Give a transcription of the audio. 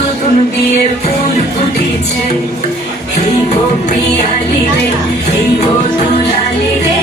নতুন বিয়ের ফুল ফুটেছে। এই গো পিয়ালি রে, এই গো দুলালি রে।